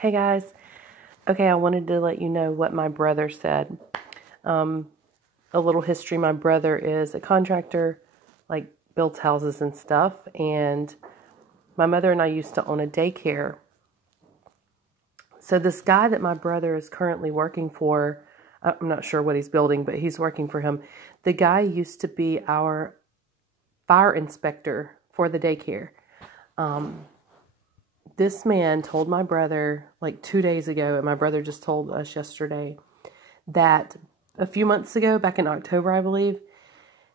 Hey guys, okay, I wanted to let you know what my brother said. A little history, my brother is a contractor, like builds houses and stuff, and my mother and I used to own a daycare. So this guy that my brother is currently working for, I'm not sure what he's building, but he's working for him. The guy used to be our fire inspector for the daycare. This man told my brother like 2 days ago, and my brother just told us yesterday, that a few months ago, back in October, I believe,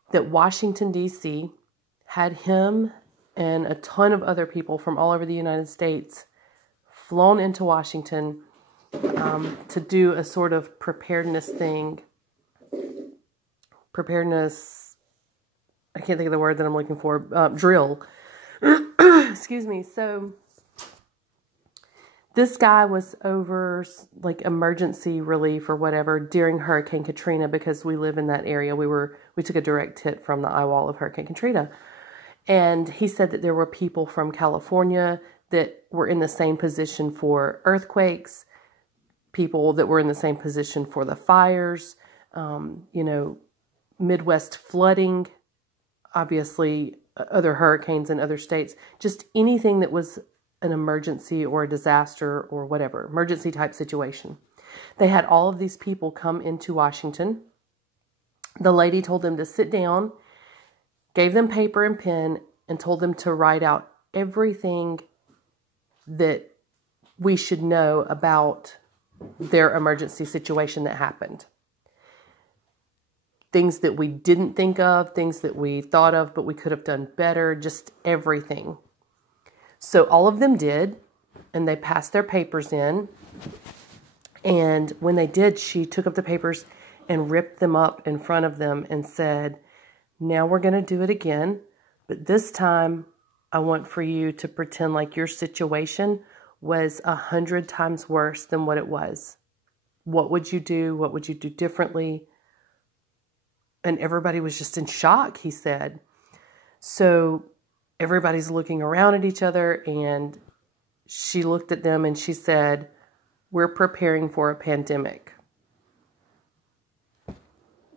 that Washington, D.C. had him and a ton of other people from all over the United States flown into Washington to do a sort of preparedness thing. Preparedness, I can't think of the word that I'm looking for, drill. Excuse me. So this guy was over like emergency relief or whatever during Hurricane Katrina, because we live in that area. We took a direct hit from the eye wall of Hurricane Katrina. And he said that there were people from California that were in the same position for earthquakes, people that were in the same position for the fires, Midwest flooding, obviously other hurricanes in other states, just anything that was an emergency or a disaster or whatever, emergency type situation. They had all of these people come into Washington. The lady told them to sit down, gave them paper and pen, and told them to write out everything that we should know about their emergency situation that happened. Things that we didn't think of, things that we thought of, but we could have done better, just everything. So all of them did, and they passed their papers in. And when they did, she took up the papers and ripped them up in front of them and said, "Now we're going to do it again, but this time I want for you to pretend like your situation was 100 times worse than what it was. What would you do? What would you do differently?" And everybody was just in shock, he said. So everybody's looking around at each other, and she looked at them and she said, "We're preparing for a pandemic."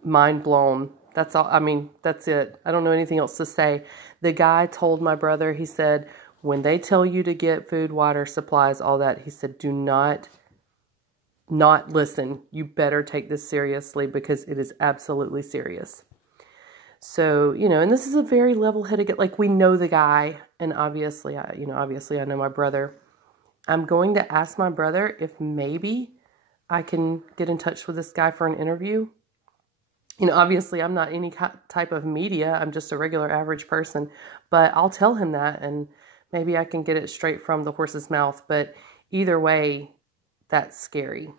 Mind blown. That's all. I mean, that's it. I don't know anything else to say. The guy told my brother, he said, when they tell you to get food, water, supplies, all that, he said, do not listen. You better take this seriously, because it is absolutely serious. So, and this is a very level-headed, like, we know the guy, and obviously I know my brother. I'm going to ask my brother if maybe I can get in touch with this guy for an interview. Obviously I'm not any type of media. I'm just a regular average person, but I'll tell him that, and maybe I can get it straight from the horse's mouth. But either way, that's scary.